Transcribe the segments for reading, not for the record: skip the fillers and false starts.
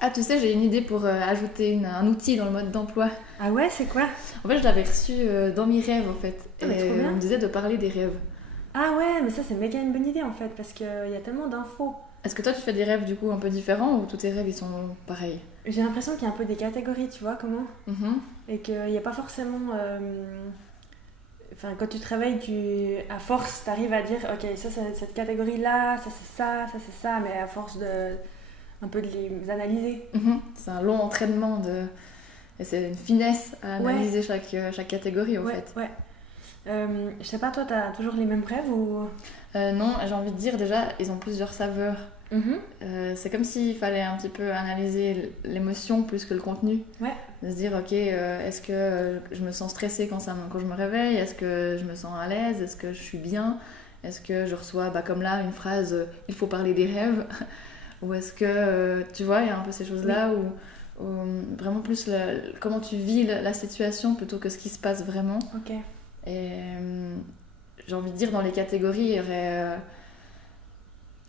Ah, tu sais, j'ai une idée pour ajouter un outil dans le mode d'emploi. Ah ouais, c'est quoi? En fait, je l'avais reçu dans mes rêves, en fait. Ah mais trop Et on bien. me disait de parler des rêves. Ah ouais, mais ça c'est méga une bonne idée en fait, parce qu'il y a tellement d'infos. Est-ce que toi, tu fais des rêves, du coup, un peu différents ou tous tes rêves, ils sont pareils? J'ai l'impression qu'il y a un peu des catégories, tu vois comment? Mhm. Et qu'il n'y a pas forcément... Enfin, quand tu travailles, à force, tu arrives à dire, ok, ça c'est cette catégorie-là, ça c'est ça, ça c'est ça, mais à force de un peu de les analyser. Mhm. C'est un long entraînement et c'est une finesse à Ouais, analyser chaque catégorie, en ouais, fait. ouais. Je sais pas, toi, t'as toujours les mêmes rêves ou... Non, j'ai envie de dire, déjà, ils ont plusieurs saveurs. Mhm. C'est comme s'il fallait un petit peu analyser l'émotion plus que le contenu. Ouais. De se dire, ok, est-ce que je me sens stressée quand je me réveille? Est-ce que je me sens à l'aise? Est-ce que je suis bien? Est-ce que je reçois, comme là, une phrase il faut parler des rêves? Ou est-ce que, tu vois, il y a un peu ces choses-là où vraiment plus comment tu vis la situation plutôt que ce qui se passe vraiment. Ok. Et j'ai envie de dire, dans les catégories, il y aurait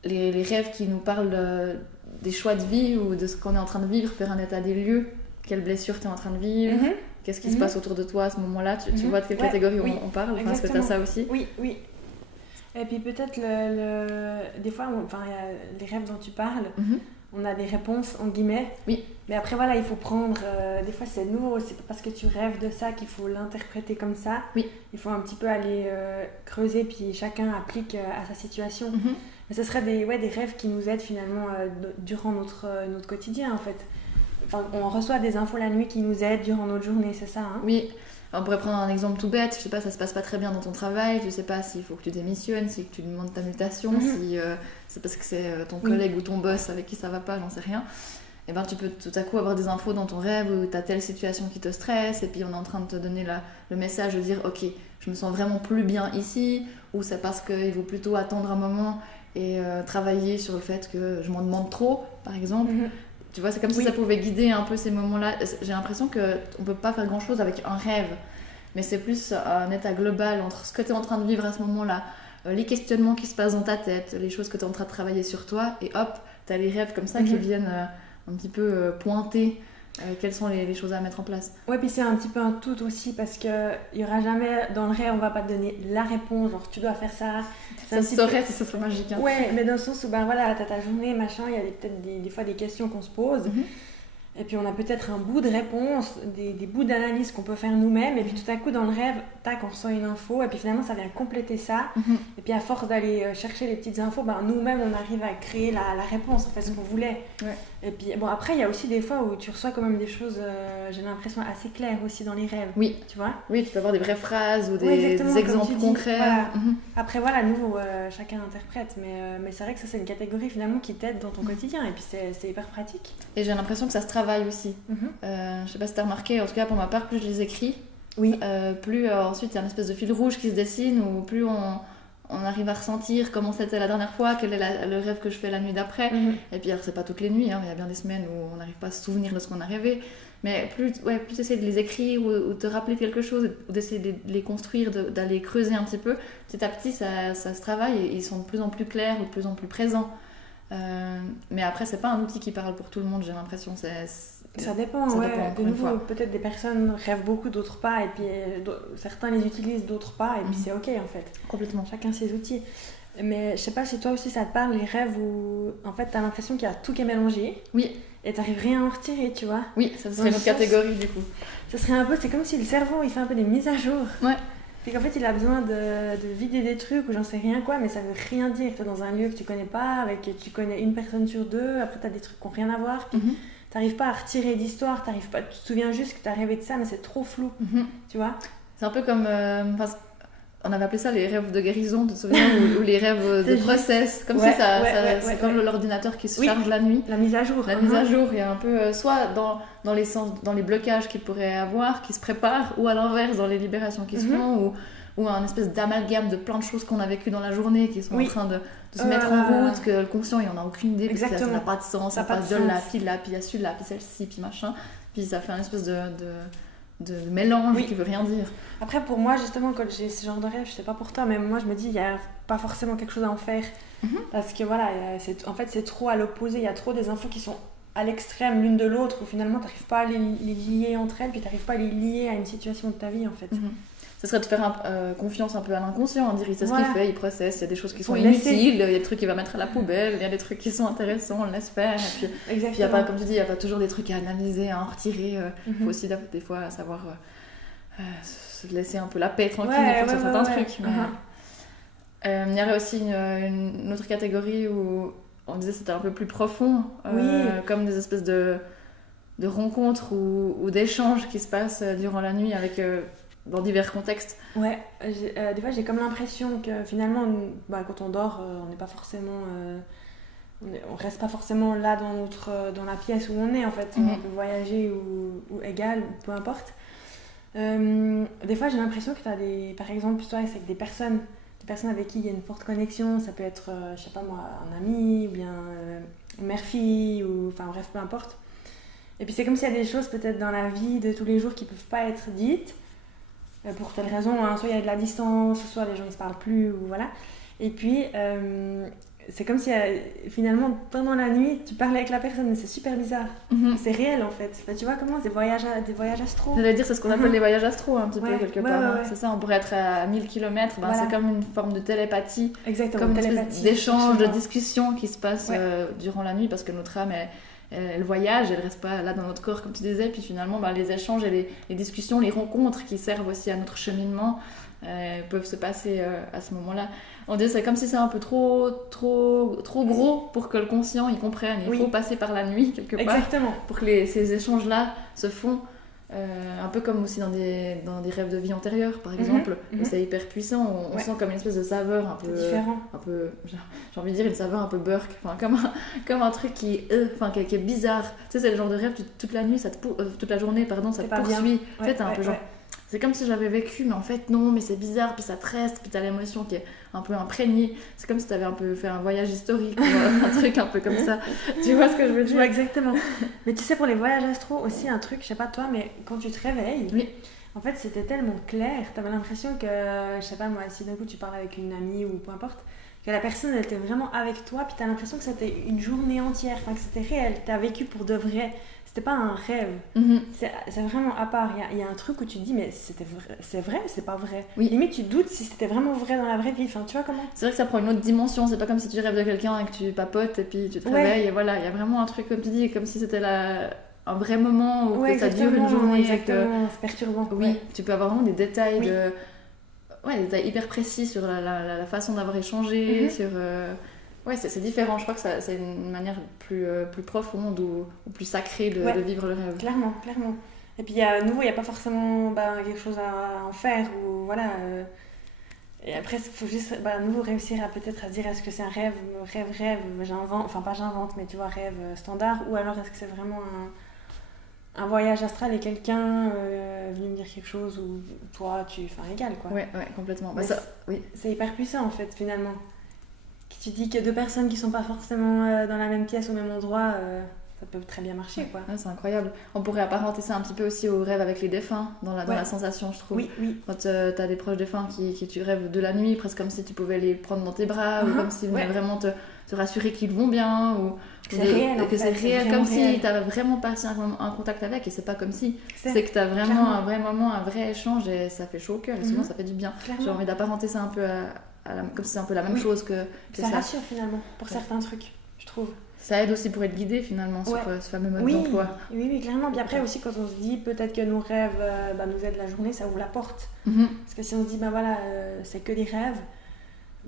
les rêves qui nous parlent des choix de vie ou de ce qu'on est en train de vivre, faire un état des lieux, quelle blessure tu es en train de vivre, Mhm. qu'est-ce qui se passe autour de toi à ce moment-là, tu vois de quelle Ouais, catégorie oui, on parle, enfin, est-ce que tu as exactement. ça aussi? Oui, oui. Et puis peut-être des fois, enfin, il y a les rêves dont tu parles, Mhm. on a des réponses en guillemets. Oui. Mais après voilà, il faut prendre. Des fois c'est nouveau, c'est pas parce que tu rêves de ça qu'il faut l'interpréter comme ça. Oui. Il faut un petit peu aller creuser, puis chacun applique à sa situation. Mhm. Mais ce serait des rêves qui nous aident finalement durant notre quotidien en fait. Enfin, on reçoit des infos la nuit qui nous aident durant notre journée, c'est ça, hein? Oui, on pourrait prendre un exemple tout bête, je sais pas, ça se passe pas très bien dans ton travail, tu sais pas s'il faut que tu démissionnes, si tu demandes ta mutation, Mhm. si c'est parce que c'est ton collègue ou ton boss avec qui ça va pas, j'en sais rien. Et ben tu peux tout à coup avoir des infos dans ton rêve où tu as telle situation qui te stresse et puis on est en train de te donner le message de dire ok, je me sens vraiment plus bien ici, ou c'est parce qu'il vaut plutôt attendre un moment et travailler sur le fait que je m'en demande trop, par exemple. Mhm. Tu vois, c'est comme si Oui. ça pouvait guider un peu ces moments-là. J'ai l'impression qu'on peut pas faire grand-chose avec un rêve, mais c'est plus un état global entre ce que tu es en train de vivre à ce moment-là, les questionnements qui se passent dans ta tête, les choses que tu es en train de travailler sur toi, et hop, tu as les rêves comme ça qui viennent un petit peu pointer quelles sont les choses à mettre en place. Ouais, puis c'est un petit peu un tout aussi parce que il y aura jamais dans le rêve, on va pas te donner la réponse, genre tu dois faire ça. C'est un Ça se petit saurait si ça serait magique. Hein. Ouais, mais dans le sens où ben voilà, t'as ta journée, machin, il y a peut-être des fois des questions qu'on se pose. Mhm. Et puis on a peut-être un bout de réponse, des bouts d'analyse qu'on peut faire nous-mêmes. Et puis tout à coup, dans le rêve, tac, on reçoit une info. Et puis finalement, ça vient compléter ça. Mhm. Et puis à force d'aller chercher les petites infos, ben, nous-mêmes, on arrive à créer la réponse, en fait, ce qu'on voulait. Ouais. Et puis bon, après, il y a aussi des fois où tu reçois quand même des choses, j'ai l'impression, assez claires aussi dans les rêves. Oui. Tu vois? Oui, tu peux avoir des vraies phrases ou Ouais, exactement, des comme exemples tu dis. concrets. Voilà. Mhm. Après, voilà, nous, chacun interprète. Mais c'est vrai que ça, c'est une catégorie finalement qui t'aide dans ton quotidien. Et puis c'est hyper pratique. Et j'ai l'impression que ça se travaille aussi. Je sais pas si t'as remarqué, en tout cas pour ma part, plus je les écris, Oui. plus ensuite il y a une espèce de fil rouge qui se dessine, ou plus on arrive à ressentir comment c'était la dernière fois, quel est le rêve que je fais la nuit d'après. Et puis alors c'est pas toutes les nuits, hein, mais il y a bien des semaines où on n'arrive pas à se souvenir de ce qu'on a rêvé. Mais plus essayer de les écrire ou de rappeler quelque chose, ou d'essayer de les construire, d'aller creuser un petit peu, petit à petit ça se travaille et ils sont de plus en plus clairs ou de plus en plus présents. Mais après c'est pas un outil qui parle pour tout le monde, j'ai l'impression. Ça dépend, Ça ouais. dépend, encore De une nouveau, fois. peut-être des personnes rêvent beaucoup, d'autres pas, et puis certains les utilisent, d'autres pas, et puis c'est ok en fait. Complètement. Chacun ses outils. Mais je sais pas si toi aussi ça te parle, les rêves où en fait t'as l'impression qu'il y a tout qui est mélangé. Oui. Et t'arrives rien à en retirer, tu vois. Oui, ça Dans serait le notre sens- catégorie du coup. Ça serait un peu, c'est comme si le cerveau il fait un peu des mises à jour. Ouais. Et qu'en fait il a besoin de vider des trucs ou j'en sais rien quoi, mais ça veut rien dire. T'es dans un lieu que tu connais pas, tu connais une personne sur deux, après t'as des trucs qui ont rien à voir. Puis Mhm. t'arrives pas à retirer d'histoire, tu te souviens juste que t'as rêvé de ça, mais c'est trop flou, Mhm. tu vois. C'est un peu comme. On avait appelé ça les rêves de guérison, tu te souviens, ou les rêves de C'est process. Comme Ouais, si ça, ouais, ça- ouais, c'est ouais, comme ouais. l'ordinateur qui se Oui. charge la nuit. La mise à jour. La mise à jour, il y a un peu soit dans les blocages qu'il pourrait avoir, qui se préparent, ou à l'inverse, dans les libérations qui se Mhm. font, ou un espèce d'amalgame de plein de choses qu'on a vécues dans la journée qui sont Oui. en train de se mettre en route, que le conscient, il n'en a aucune idée, parce que ça Exactement. n'a pas de sens, Ça ça a pas passe de de là, sens. puis là, puis il y a celui-là, puis celle-ci, puis machin. Puis ça fait un espèce de mélange Oui. qui veut rien dire. Après, pour moi, justement, quand j'ai ce genre de rêve, je sais pas pour toi, mais moi, je me dis, il y a pas forcément quelque chose à en faire. Mhm. Parce que voilà, en fait, c'est trop à l'opposé. Il y a trop des infos qui sont à l'extrême l'une de l'autre, où finalement t'arrives pas à les lier entre elles, puis t'arrives pas à les lier à une situation de ta vie en fait. Ça serait de faire confiance un peu à l'inconscient, dire il sait ce qu'il fait, il processe, il y a des choses qui sont laisser. inutiles, il y a des trucs qu'il va mettre à la poubelle, il y a des trucs qui sont intéressants, on le laisse faire. Et puis il y a pas, comme tu dis, il n'y a pas toujours des trucs à analyser, à en retirer. Il faut aussi des fois savoir se laisser un peu la paix tranquille pour certains trucs. Il y aurait aussi une autre catégorie où on disait que c'était un peu plus profond, comme des espèces de rencontres ou d'échanges qui se passent durant la nuit avec... dans divers contextes. Ouais, des fois j'ai comme l'impression que finalement, quand on dort, on n'est pas forcément... on reste pas forcément là dans la pièce où on est en fait. On peut voyager ou égal, peu importe. Des fois j'ai l'impression que tu as par exemple, toi, c'est avec des personnes avec qui il y a une forte connexion. Ça peut être, je sais pas moi, un ami ou bien mère-fille, ou enfin bref, peu importe. Et puis c'est comme s'il y a des choses peut-être dans la vie de tous les jours qui peuvent pas être dites. Pour telle raison, hein, soit il y a de la distance, soit les gens ils se parlent plus, ou voilà. Et puis, c'est comme si finalement, pendant la nuit, tu parlais avec la personne, mais c'est super bizarre. C'est réel en fait. Enfin, tu vois comment, des voyages astro. J'allais dire, c'est ce qu'on appelle les voyages astro, un petit peu, quelque part. Ouais. C'est ça, on pourrait être à 1000 km, voilà. C'est comme une forme de télépathie. Exactement, comme une espèce d'échange, de discussion qui se passe durant la nuit, parce que notre âme, elle voyage, elle reste pas là dans notre corps comme tu disais, puis finalement les échanges et les discussions, les rencontres qui servent aussi à notre cheminement peuvent se passer à ce moment-là. On dit c'est comme si c'est un peu trop gros pour que le conscient y comprenne. Il faut passer par la nuit quelque part. Exactement. Pour que ces échanges-là se font. Un peu comme aussi dans des rêves de vie antérieure par exemple, où c'est hyper puissant, on sent comme une espèce de saveur un peu différent, j'ai envie de dire une saveur un peu burk, comme un truc qui est bizarre. Tu sais, c'est le genre de rêve toute la nuit, toute la journée pardon, ça te poursuit. En fait, t'es un peu genre c'est comme si j'avais vécu, mais en fait non, mais c'est bizarre, puis ça te reste, puis t'as l'émotion qui est un peu imprégnée. C'est comme si t'avais un peu fait un voyage historique, ou un truc un peu comme ça. Tu vois ce que je veux dire? Ouais, exactement. Mais tu sais, pour les voyages astro aussi, un truc, je sais pas toi, mais quand tu te réveilles, en fait, c'était tellement clair, t'avais l'impression que, je sais pas moi, si d'un coup tu parles avec une amie ou peu importe, que la personne elle était vraiment avec toi, puis t'as l'impression que c'était une journée entière, enfin que c'était réel, t'as vécu pour de vrai. C'était pas un rêve, c'est vraiment à part. Il y a un truc où tu te dis, mais c'est vrai ou c'est pas vrai? Limite, tu doutes si c'était vraiment vrai dans la vraie vie. Enfin, tu vois comment? C'est vrai que ça prend une autre dimension. C'est pas comme si tu rêves de quelqu'un et que tu papotes et puis tu te réveilles. Et voilà, il y a vraiment un truc, comme tu dis, comme si c'était un vrai moment où que ça dure une journée. Exactement, c'est perturbant. Oui, tu peux avoir vraiment des détails des détails hyper précis sur la façon d'avoir échangé, sur... c'est différent. Je crois que c'est une manière plus profonde ou plus sacrée de vivre le rêve. Clairement. Et puis à nouveau, il n'y a pas forcément quelque chose à en faire. Ou, voilà, et après, il faut juste à nouveau réussir à peut-être à se dire est-ce que c'est un rêve, j'invente, enfin pas j'invente, mais tu vois, rêve standard, ou alors est-ce que c'est vraiment un voyage astral et quelqu'un venu me dire quelque chose ou toi, enfin égal quoi. Ouais, complètement. C'est hyper puissant en fait finalement. Tu dis que deux personnes qui sont pas forcément dans la même pièce au même endroit, ça peut très bien marcher quoi. C'est incroyable. On pourrait apparenter ça un petit peu aussi au rêve avec les défunts, dans la sensation je trouve. Oui. Quand t'as des proches défunts qui tu rêves de la nuit, presque comme si tu pouvais les prendre dans tes bras, ou comme s'ils venaient vraiment te rassurer qu'ils vont bien, ou que c'est réel, comme si t'avais vraiment passé un contact avec, et c'est pas comme si. C'est que t'as vraiment un vrai moment, un vrai échange, et ça fait chaud au cœur, et souvent ça fait du bien. J'ai envie d'apparenter ça un peu comme si c'est un peu la même chose que ça rassure finalement pour certains trucs, je trouve. Ça aide aussi pour être guidé finalement sur ce fameux mode d'emploi. Oui, clairement. Puis après aussi quand on se dit peut-être que nos rêves nous aident la journée, ça ouvre la porte. Parce que si on se dit c'est que des rêves,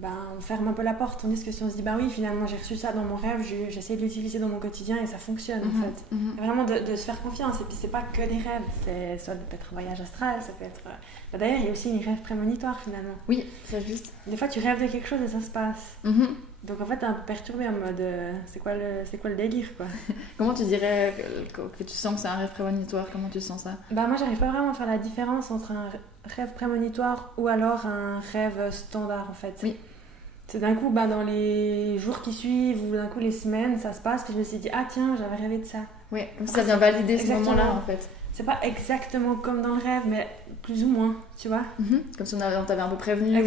on ferme un peu la porte. Tandis que si on se dit oui, finalement j'ai reçu ça dans mon rêve, j'essaie de l'utiliser dans mon quotidien et ça fonctionne en fait. Vraiment de se faire confiance. Et puis c'est pas que des rêves, c'est soit peut être un voyage astral, ça peut être... D'ailleurs il y a aussi une rêve prémonitoire finalement. Oui, c'est juste. Des fois tu rêves de quelque chose et ça se passe. Donc en fait t'es un peu perturbé en mode c'est quoi le délire quoi. Comment tu dirais que tu sens que c'est un rêve prémonitoire? Comment tu sens ça? Moi j'arrive pas vraiment à faire la différence entre un rêve prémonitoire ou alors un rêve standard en fait. Oui. C'est d'un coup dans les jours qui suivent ou d'un coup les semaines ça se passe, puis je me suis dit tiens j'avais rêvé de ça. Oui, comme ça vient valider ce moment-là en fait. C'est pas exactement comme dans le rêve, mais plus ou moins, tu vois. Comme si on t'avait un peu prévenu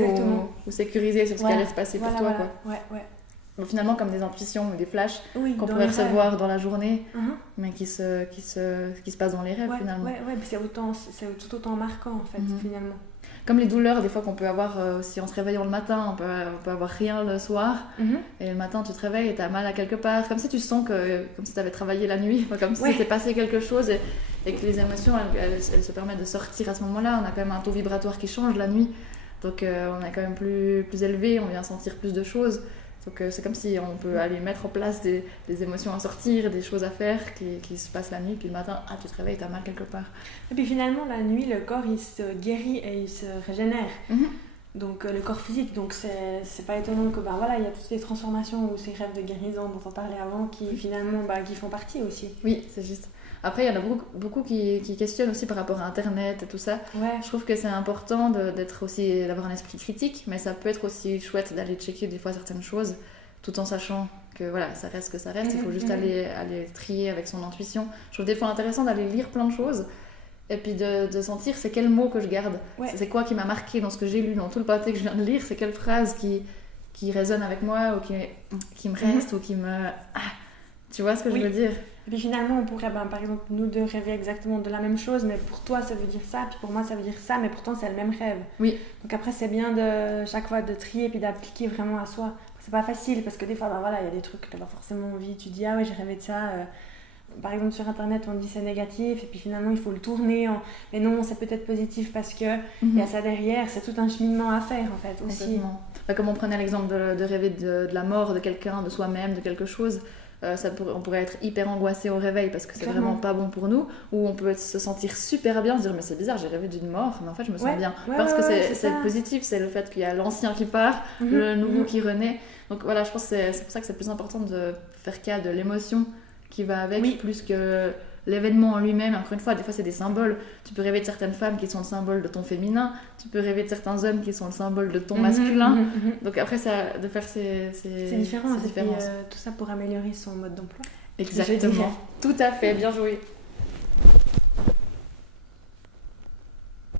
ou sécurisé sur ce qui allait se passer pour toi. Quoi. Ouais. finalement comme des intuitions ou des flashs qu'on dans pourrait les rêves. recevoir dans la journée, Mhm. mais qui se passent dans les rêves finalement. Ouais, puis c'est tout autant marquant en fait, finalement. Comme les douleurs, des fois qu'on peut avoir aussi en se réveillant le matin, on peut avoir rien le soir, et le matin tu te réveilles et tu as mal à quelque part, comme si tu sens comme si tu avais travaillé la nuit, comme si c'était passé quelque chose, et que les émotions elles se permettent de sortir à ce moment-là. On a quand même un taux vibratoire qui change la nuit, donc on est quand même plus élevé, on vient sentir plus de choses. Donc c'est comme si on peut aller mettre en place des émotions à sortir, des choses à faire qui se passent la nuit, puis le matin, tu te réveilles, t'as mal quelque part. Et puis finalement, la nuit, le corps, il se guérit et il se régénère. Donc le corps physique, donc c'est pas étonnant que il y a toutes ces transformations ou ces rêves de guérison dont on parlait avant qui finalement qui font partie aussi. Oui, c'est juste. Après, il y en a beaucoup qui questionnent aussi par rapport à Internet et tout ça. Ouais. Je trouve que c'est important d'avoir un esprit critique, mais ça peut être aussi chouette d'aller checker des fois certaines choses, tout en sachant que ça reste ce que ça reste. Il faut juste aller trier avec son intuition. Je trouve des fois intéressant d'aller lire plein de choses et puis de sentir c'est quel mot que je garde. Ouais. C'est quoi qui m'a marqué dans ce que j'ai lu, dans tout le pâté que je viens de lire, c'est quelle phrase qui résonne avec moi ou qui me reste ou qui me... tu vois ce que je veux dire? Et puis finalement, on pourrait, par exemple, nous deux rêver exactement de la même chose, mais pour toi, ça veut dire ça, puis pour moi, ça veut dire ça, mais pourtant, c'est le même rêve. Oui. Donc après, c'est bien de chaque fois de trier puis d'appliquer vraiment à soi. C'est pas facile, parce que des fois, il y a des trucs que tu n'as pas forcément envie. Tu dis, ah ouais, j'ai rêvé de ça. Par exemple, sur Internet, on dit c'est négatif, et puis finalement, il faut le tourner en... Mais non, c'est peut-être positif, parce que il y a ça derrière. C'est tout un cheminement à faire, en fait, aussi. Comme on prenait l'exemple de rêver de la mort de quelqu'un, de soi-même, de quelque chose... on pourrait être hyper angoissé au réveil parce que c'est vraiment pas bon pour nous, ou on peut se sentir super bien, se dire mais c'est bizarre, j'ai rêvé d'une mort, mais en fait je me sens bien parce que c'est positif, c'est le fait qu'il y a l'ancien qui part, le nouveau qui renaît. Donc voilà, je pense que c'est pour ça que c'est plus important de faire cas de l'émotion qui va avec, plus que l'événement en lui-même. Encore une fois, des fois c'est des symboles. Tu peux rêver de certaines femmes qui sont le symbole de ton féminin, tu peux rêver de certains hommes qui sont le symbole de ton masculin. Donc après, de faire c'est différent. Ces différences. Tout ça pour améliorer son mode d'emploi. Exactement. Tout à fait, bien joué.